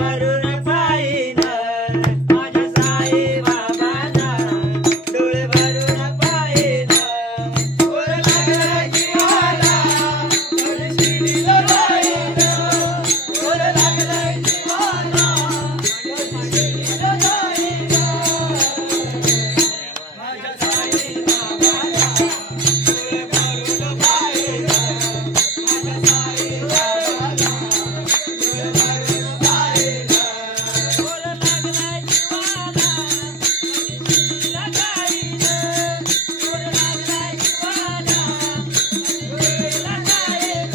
भरून पाहिन माझ्या साई बाबांना डोळे भरून पाहिन ओर लागला जीवाला ओर शिडीला राहीन ओर लागला जीवाला ओर शिडीला राहीन माझ्या साई बाबांना डोळे भरून पाहिन माझ्या साई बाबांना डोळे भरून पाहिन ओर लागला जीवाला शिडीला राहीन ओर लागला जीवाला शिडीला राहीन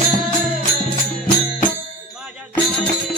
माझ्या साई